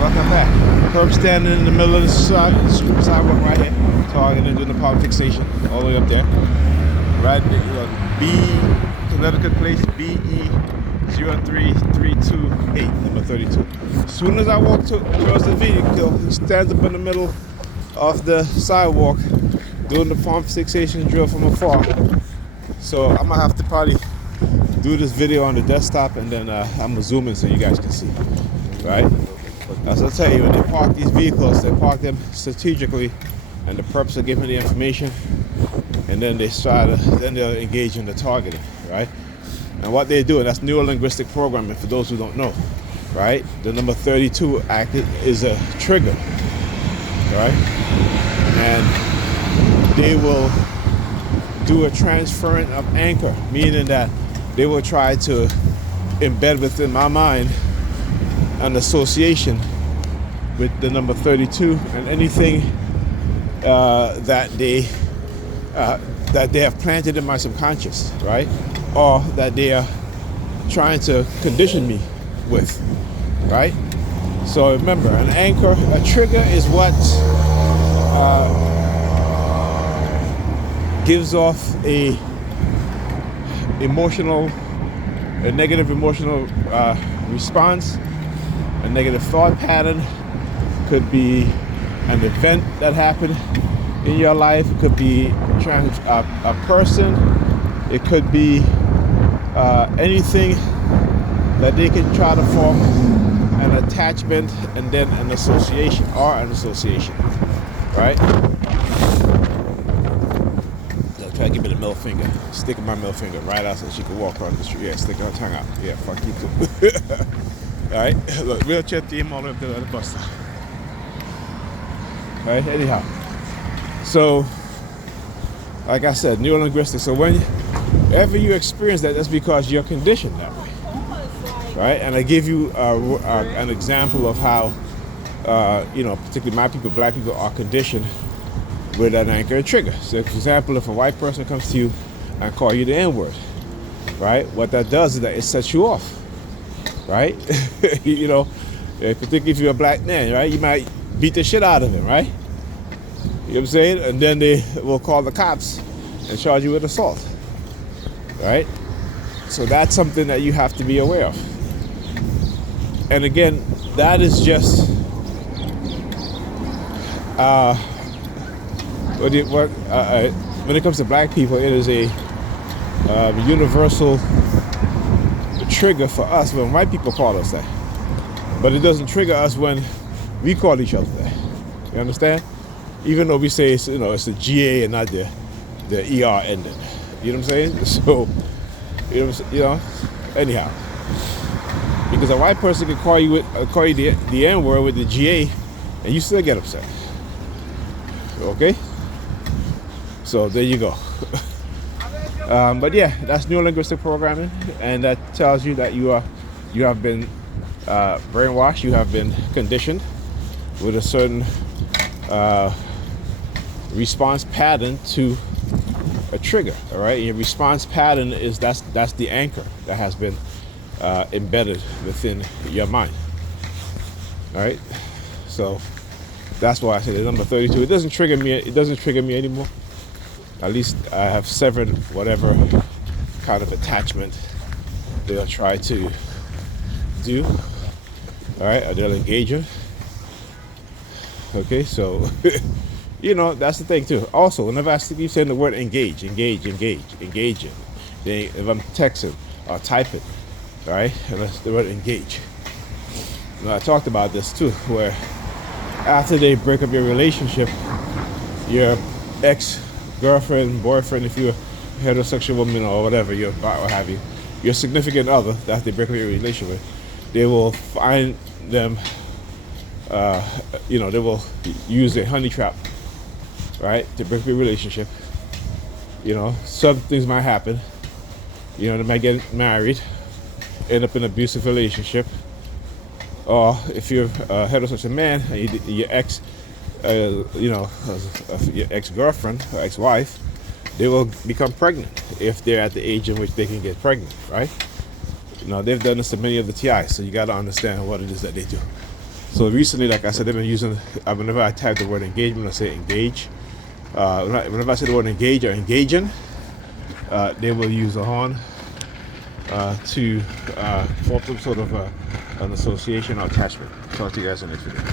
welcome back. Perp standing in the middle of the sidewalk right here, targeting, doing the palm fixation all the way up there. Right, B, Connecticut Place, BE03328, number 32. As soon as I walk towards the vehicle, he stands up in the middle of the sidewalk, doing the palm fixation drill from afar. So I'm gonna have to probably do this video on the desktop, and then I'm gonna zoom in so you guys can see. Right? As I tell you, when they park these vehicles, they park them strategically, and the perps are giving the information, and then they'll engage in the targeting, right? And what they do, and that's neuro-linguistic programming for those who don't know, right? The number 32 is a trigger, right? And they will do a transference of anchor, meaning that they will try to embed within my mind an association with the number 32 and anything that they have planted in my subconscious, right? Or that they are trying to condition me with, right? So remember, an anchor, a trigger is what gives off a negative emotional response. A negative thought pattern could be an event that happened in your life. It could be a person. It could be anything that they can try to form an attachment and then an association, right? I'll try to give it a middle finger, sticking my middle finger right out so she can walk across the street. Yeah, sticking her tongue out. Yeah, fuck you too. All right, look, wheelchair team all the way up to the bus stop. All right, anyhow. So, like I said, neuro-linguistics. So whenever you experience that, that's because you're conditioned that way, right? And I give you an example of how, particularly my people, black people, are conditioned with an anchor and trigger. So, for example, if a white person comes to you and call you the N-word, right? What that does is that it sets you off. Right? Particularly if you're a black man, right? You might beat the shit out of him, right? You know what I'm saying? And then they will call the cops and charge you with assault, right? So that's something that you have to be aware of. And again, that is just when it comes to black people, it is a universal trigger for us when white people call us that, but it doesn't trigger us when we call each other that. You understand? Even though we say it's the GA and not the ER ending. You know what I'm saying? So anyhow, because a white person can call you the N-word with the GA, and you still get upset. Okay? So there you go. But yeah, that's neuro-linguistic programming, and that tells you that you have been brainwashed, you have been conditioned with a certain response pattern to a trigger. All right, and your response pattern is that's the anchor that has been embedded within your mind. All right, so that's why I say the number 32. It doesn't trigger me. It doesn't trigger me anymore. At least I have severed whatever kind of attachment they'll try to do. All right, or they'll engage in. Okay, so that's the thing too. Also, whenever I keep saying the word engage in, if I'm texting or typing, all right, and that's the word engage. I talked about this too, where after they break up your relationship, your ex-girlfriend, boyfriend, if you're a heterosexual woman or whatever, what have you, your significant other that they break up your relationship with, they will find them, they will use a honey trap, right, to break up your relationship. Some things might happen. They might get married, end up in an abusive relationship, or if you're a heterosexual man and your ex-girlfriend or ex-wife, they will become pregnant if they're at the age in which they can get pregnant, right? They've done this to many of the TIs, so you got to understand what it is that they do. So recently, like I said, they've been using, whenever I type the word engagement, I say engage. Whenever I say the word engage or engaging, they will use a horn to form some sort of an association or attachment. Talk to you guys in the next video.